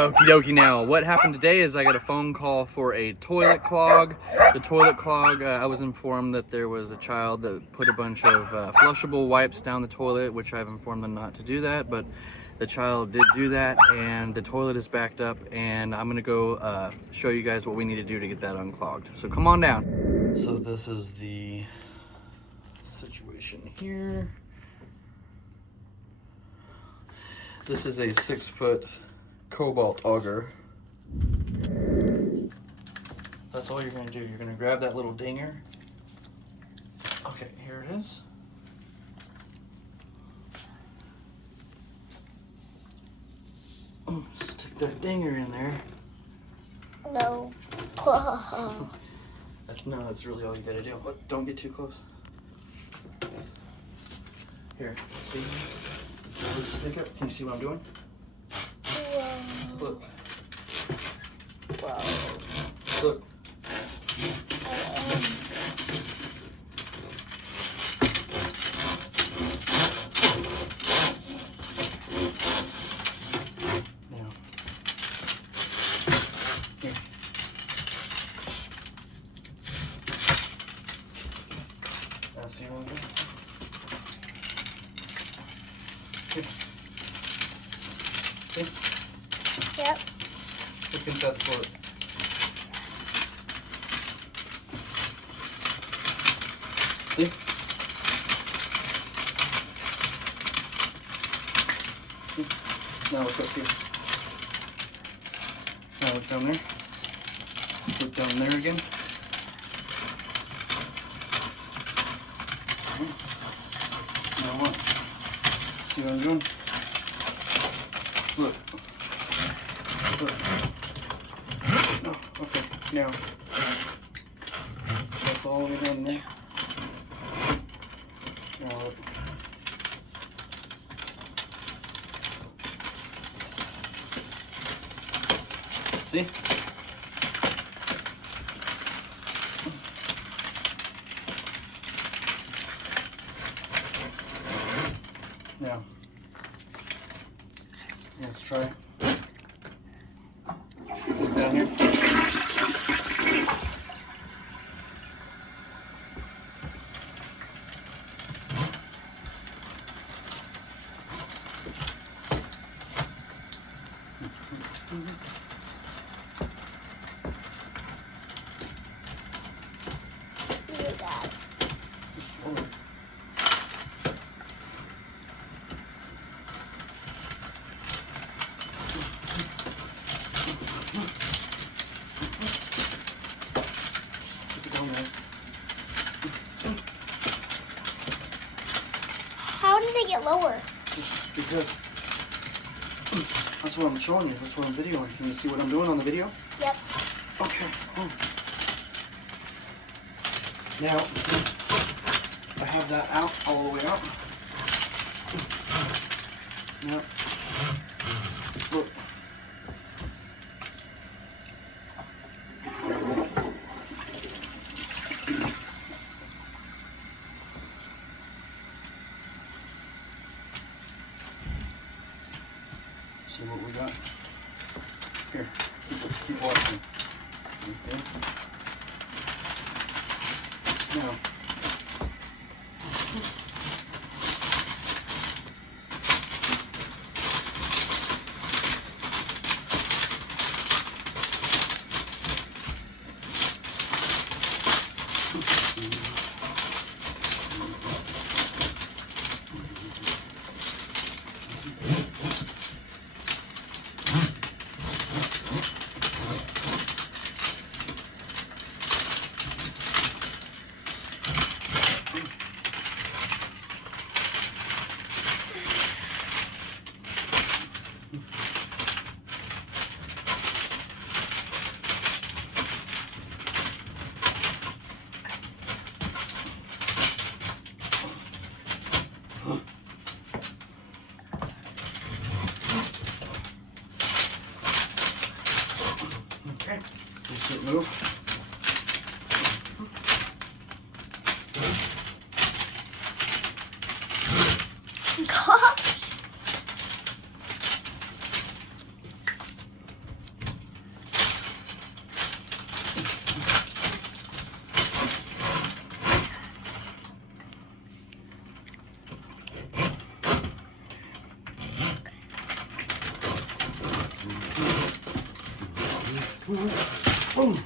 Okie dokie now. What happened today is I got a phone call for a toilet clog. The toilet clog, I was informed that there was a child that put a bunch of flushable wipes down the toilet, which I've informed them not to do that, but the child did do that and the toilet is backed up, and I'm gonna go show you guys what we need to do to get that unclogged. So come on down. So this is the situation here. This is a 6-foot cobalt auger. That's all you're gonna do. You're gonna grab that little dinger. Okay, here it is. Stick that dinger in there. No. No, that's really all you gotta do. Look, don't get too close. Here, see? Just stick it. Can you see what I'm doing? Whoa. Look. Whoa. Look. Now. Here. Now see what I'm doing? Here. See? Yep. Look inside the toilet. See? Now look up here. Now look down there. Look down there again. Now what? See what I'm doing? Look. Look. Oh, okay. Now. That's all the way down there. Now look. See? Now, let's try. Look down here. Just hold it. How did they get lower? Just because that's what I'm showing you. That's what I'm videoing. Can you see what I'm doing on the video? Yep. Okay. Now, I have that out, all the way out. Now, look. See what we got? Here, keep watching. You see? Now, okay, just it move. Gosh. Boom.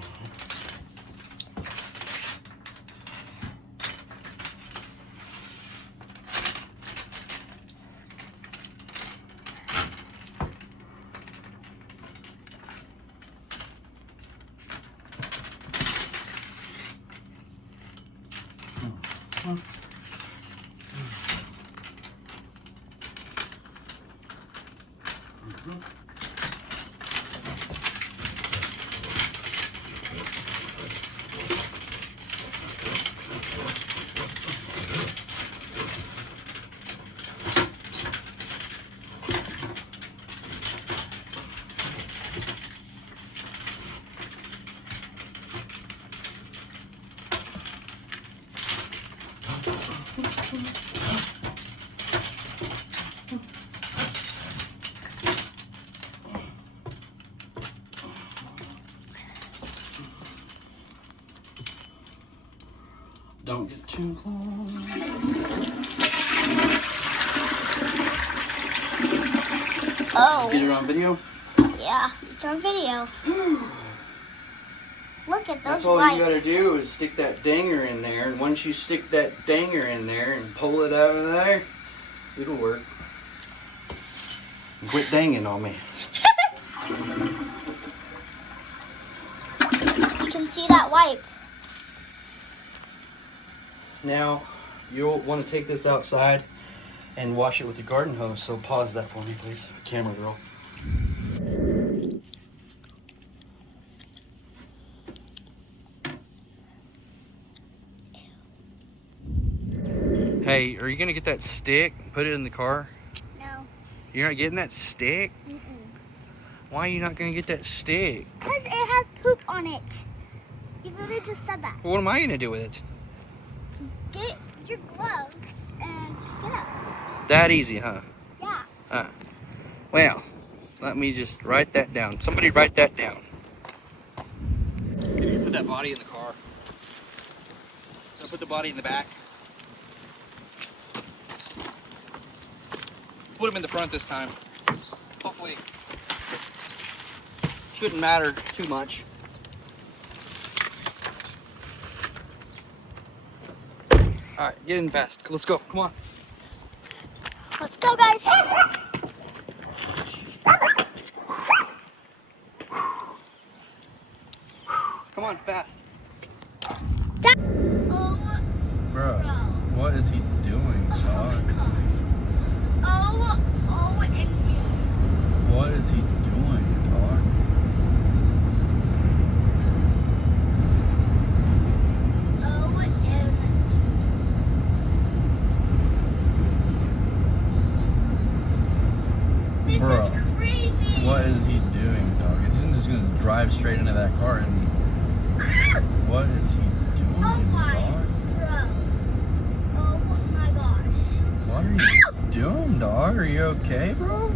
Don't get too close. Oh. Get it on video? Yeah, it's on video. Look at those That's all wipes. you gotta do is stick that danger in there, and once you stick that danger in there and pull it out of there, it'll work. And quit danging on me. You can see that wipe. Now, you'll want to take this outside and wash it with your garden hose, so pause that for me, please. Camera girl. Hey, are you going to get that stick and put it in the car? No. You're not getting that stick? Mm-mm. Why are you not going to get that stick? Because it has poop on it. You literally just said that. What am I going to do with it? Get your gloves and pick it up. That easy, huh? Yeah. Well, let me just write that down. Somebody write that down. Put that body in the car. I'll put the body in the back. Put him in the front this time. Hopefully, shouldn't matter too much. All right, get in fast. Let's go. Come on. Let's go, guys. Come on, fast. Oh, Bro, what is he doing, dog? oh, OMG. What is he doing, dog? This is crazy. What is he doing, dog? He's just gonna drive straight into that car, and what is he doing, Oh my, dog? bro. Oh my gosh. What are you doing, dog? Are you okay, bro?